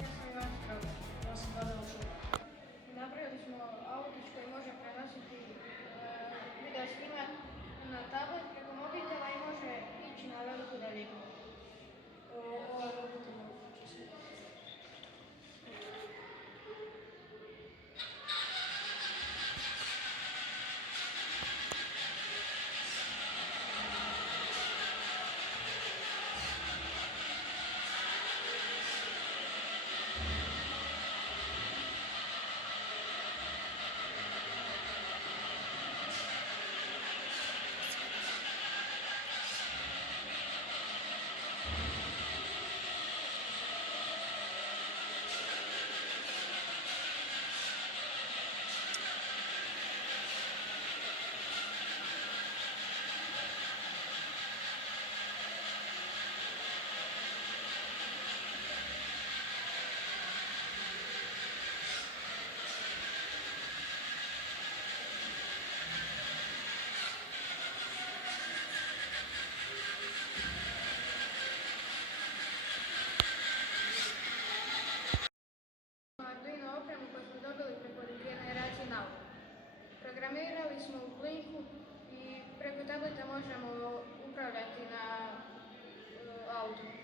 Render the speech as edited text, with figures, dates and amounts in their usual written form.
Ja sam Daniel Šupak. Napravili smo autić koji može prenositi video snimak na tablet preko mobitela i može ići na veliku daljinu. Ovaj mobitel može snimati. Arduino opremu koju smo dobili preko generacije nauke. Programirali smo u Blinku i preko tableta možemo upravljati na autu.